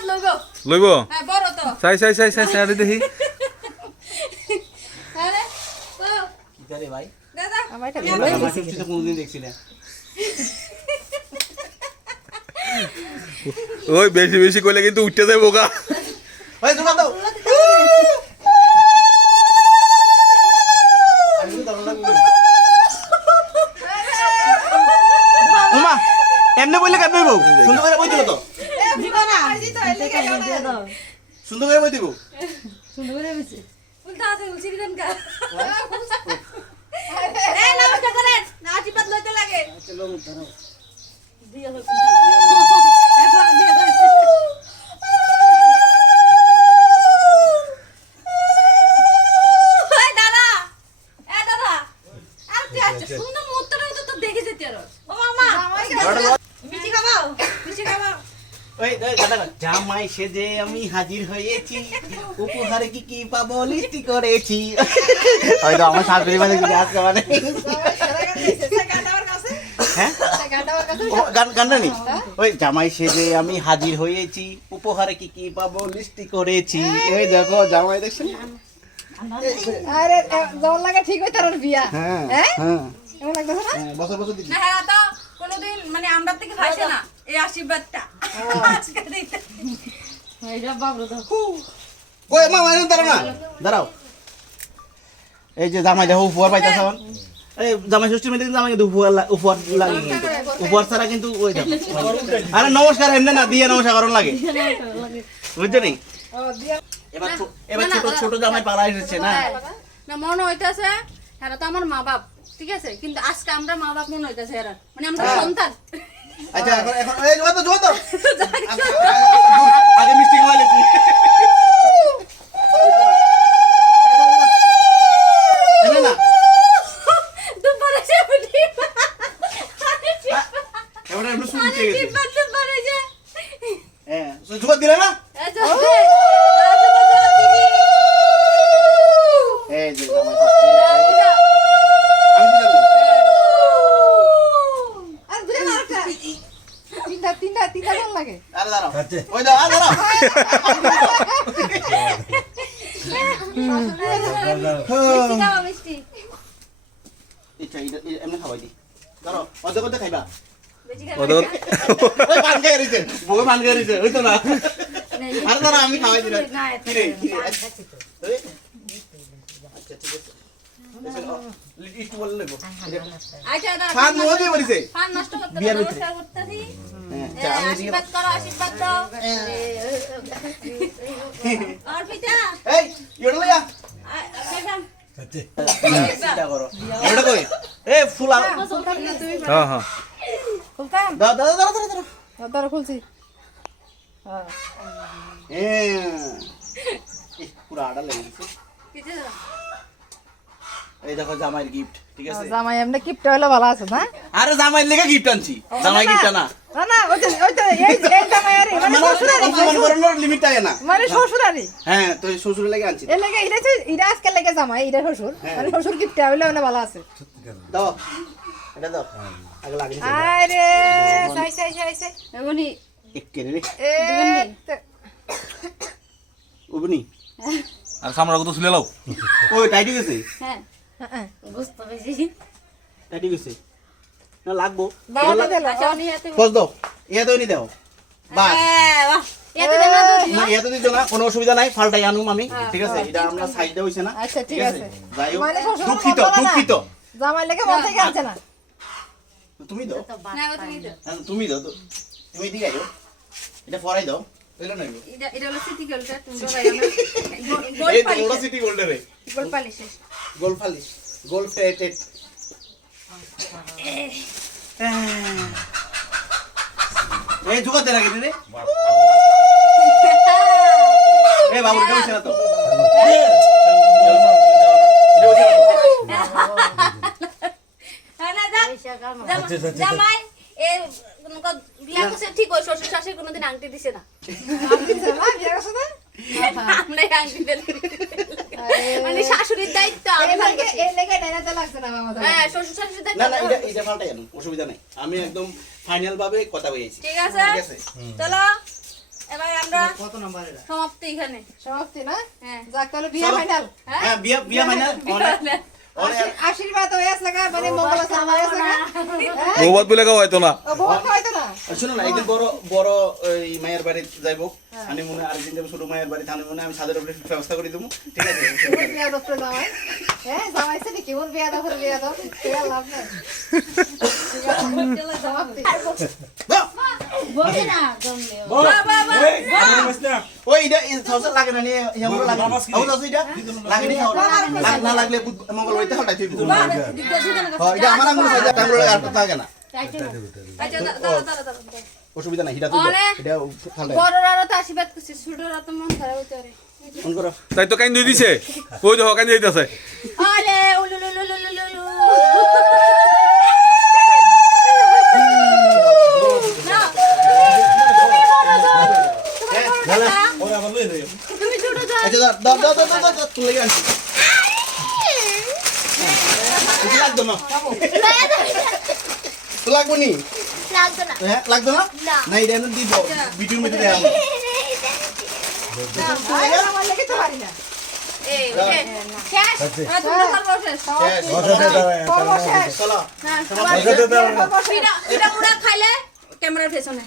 আশীর্বাদ লইব হ্যাঁ বড় তো চাই আরে দেখি আরে ও কি করে ভাই দাদা আমার এটা আমার ষষ্ঠী তো কোনোদিন দেখছি না ওই বেশি কইলে কিন্তু উঠতে যায় বোকা ভাই দোকান দাও ওমা এমনি বললে কেন বউ সুন্দর করে বই দিব তো জীবনা সুন্দর করে বই দিব সুন্দর করে বসে উল্টা আছে উলছি দিন কা এই নমস্কার করেন না আশীর্বাদ লইতে লাগে চলো ধরো দিয়ে হল এখন দিয়ে দাও ওই দাদা এ দাদা আর তুই আচ্ছা সুন্দর মুহূর্তটা তো দেখে যেতে আর ও মামা মিষ্টি খাবাও ওই দাদা জামাই সেজে আমি হাজির হয়েছি উপহারে কি কি পাবো লিস্টি করেছি হয়তো আমার শাশুড়ি মানে কি আজকে মানে হ্যাঁ গানটা নি ওই জামাই সেজে আমি হাজির হয়েছি উপহারে কি কি পাবো লিস্টি করেছি এই দেখো জামাই দেখছেন আরে জল লাগে ঠিক হই তার বিয়া হ্যাঁ হ্যাঁ হ্যাঁ এমন লাগতেছে না বছর বছর দিচ্ছি না হ্যাঁ তো কোনোদিন মানে আমরা থেকে পাইছে না এই আশীর্বাদটা আজকে দিতে এইটা বাবু দাও ওই মা মানে দাঁড়াও না দাঁড়াও এই যে জামাই দেখো উপহার পাইতেছ এই জামাই ষষ্ঠীর মধ্যে কিন্তু আমাকে উপহার লাগে কিন্তু উপহার ছাড়া কিন্তু ওই দেখো আরে নমস্কার এমনি না দিয়ে নমস্কার করুন লাগে বুঝছো নি এবার ছোট জামাই পালা এসেছে না না মনে হইতাছে এরা তো আমার মা বাপ ঠিক আছে কিন্তু আজকে আমরা মা বাপ মনে হইতাছে এরা মানে আমরা সন্তান আচ্ছা এখন এই জোয়া তো আগে মিষ্টি খাওয়াইছি এমনি না দুপুরে সে উঠি এবার একটু শুনতে গেছি দুপুরে যে হ্যাঁ জোয়া দিলে না এই যে জামাই আমি দিলাম আর দুটো আরেকটা তিনটা জল লাগে আর দাঁড়াও ওই দাও আর দাঁড়াও মিষ্টি খাওয়া মিষ্টি ইচ্ছা এমনি খাওয়াই দি ধরো অর্ধেক খাইবা বেশি ওদের ওই পান খেয়ে রয়েছে বউ পান খেয়ে রয়েছে ওই তো না আর দাঁড়া আমি খাওয়াই দিলাম কিরে আচ্ছা ঠিক আছে একটু বলে নেবো আচ্ছা দাদা খান মোহ দিয়ে বলিছে ফান নষ্ট করতে বিয়ার ভিতরে। নমস্কার করতেছি হ্যাঁ আমি দিয়ে আশীর্বাদ করো আশীর্বাদ দাও আর পিতা এই ইড় লইয়া সেখান চিন্তা করো এটা কই এ ফুলা হ্যাঁ হ্যাঁ খুলতাম দাও দাও দাও দাও দাও দাও খুলছি হ্যাঁ এ পুরা আড়া লেগে গেছে কিছু এই দেখো জামাইয়ের গিফট ঠিক আছে জামাই এমনি কিপটা হলে ভালো আছে না আরে জামাইয়ের লেগে গিফট আনছি জামাই গিফট না না না ওই তো এই জামাই আরে মানে শ্বশুরারি অপমান করানোর লিমিট থাকে না মানে শ্বশুরারি হ্যাঁ তো শ্বশুরের লেগে আনছি এর লাগে এটা আজকে লাগে জামাই এটা শ্বশুর মানে শ্বশুর কিপটা হলে মানে ভালো আছে দাও এটা দাও আগে লাগে আরে সাই এমনি এক কেরে রে এ উবনি আর সামরা কত শুলে লাও ওই টাইটি গেছে হ্যাঁ বুঝতে পেরেছি টাইটি গেছে না লাগবো দাও দিল আচ্ছা উনি এত ফস দাও ইয়া তো নি দাও বাস বাহ এত দেনা তো না ইয়া তো দিছো না কোনো অসুবিধা নাই ফালটাই আনুম আমি ঠিক আছে এটা আমরা সাইডে হইছে না আচ্ছা ঠিক আছে যাই হোক মানে শ্বশুর দুঃখিত বলো না। দুঃখিত জামাই লাগে মন থেকে আনছে না তুমি দাও না তুমি তো তুমি দাও তো তুমি দিকে আইও এটা ফরাই দাও এলো না এটা হলো সিটি গোলটা তুমি বাবা গোল এই পালিশ তো সিটি গোল্ডের রে গোল পালিশ গোল ফালিশ গোল ফেটেড এই জুগাতে লাগে রে এই বাবু এটা হইছে না তো হ্যাঁ না জামাই এ বিয়া করছে ঠিক ওই শ্বশুর শাশুড়ি কোনোদিন আংটি দিছে না বিয়ে করছো না আমরা আংটি দিলে মানে শাশুড়ির দায়িত্ব আমি এই লেগে ডাইনাতে লাগছে না মামা হ্যাঁ শ্বশুর শাশুড়ির না দায়িত্ব না এটা ফালটাই আনুম অসুবিধা নাই আমি একদম ফাইনাল ভাবে কথা বলেছি ঠিক আছে চলো এবার আমরা কত নাম্বার এটা সমাপ্তি এখানে। সমাপ্তি না? হ্যাঁ। যাক তাহলে বিয়ে চলো। ফাইনাল। হ্যাঁ বিয়া ফাইনাল আশীর্বাদ হয়ে আছে লাগা, মানে মঙ্গল আশীর্বাদ হয়ে আছে লাগা। হ্যাঁ? বৌবাদ বলে কেউ হয়তো না ও বউ খাওয়াইতো না? শুনো না একদিন বড় বড় এই মায়ের বাড়ি যাইবো আমি মনে আরেকদিন যাবো ছোট মায়ের বাড়ি আমি মনে আমি ছাদের উপরে ব্যবস্থা করে দেবো ঠিক আছে ওর বিয়া দপ্তর জামাই। হ্যাঁ, জামাইছে নাকি? ওর বিয়া দাও, ওর বিয়া দাও। বিয়া লাভ নাই। ঠিক আছে, সমাপ্তি। ওই এটা সসা লাগে না নিয়ে হেমরা লাগে আউ দাও এটা লাগে নি না লাগলে মঙ্গল হইতে হঠাৎ হইব হ্যাঁ এটা আমার আঙ্গুল সাইজা টাঙ্গুল আর থাকে না আচ্ছা দাঁড়া। অসুবিধা নাই এটা তো এটা ফালটা বড়রা তো আশীর্বাদ করছে, ছোটরা তো মন খারাপ হইতে পারে। ফোন করো তাই তো কাইন দিছে ওই দেখো কাইন দিতেছে আরে উলুলুলুলুলুলু। না। তুমি ছোট যা। আচ্ছা দাও তুলে গেছি এটা লাগতো না তো লাগবো নি হ্যাঁ লাগতো না না এটা এনে দিব ভিডিওর মধ্যে দেখাবো আয়, আমার লেগে তো পারি না। এই ওকে শেষ। তোমরা করবো শেষ। পর্ব শেষ। চলো না পর্ব শেষ। পিঠা পুরা খাইলে ক্যামেরার পেছনে।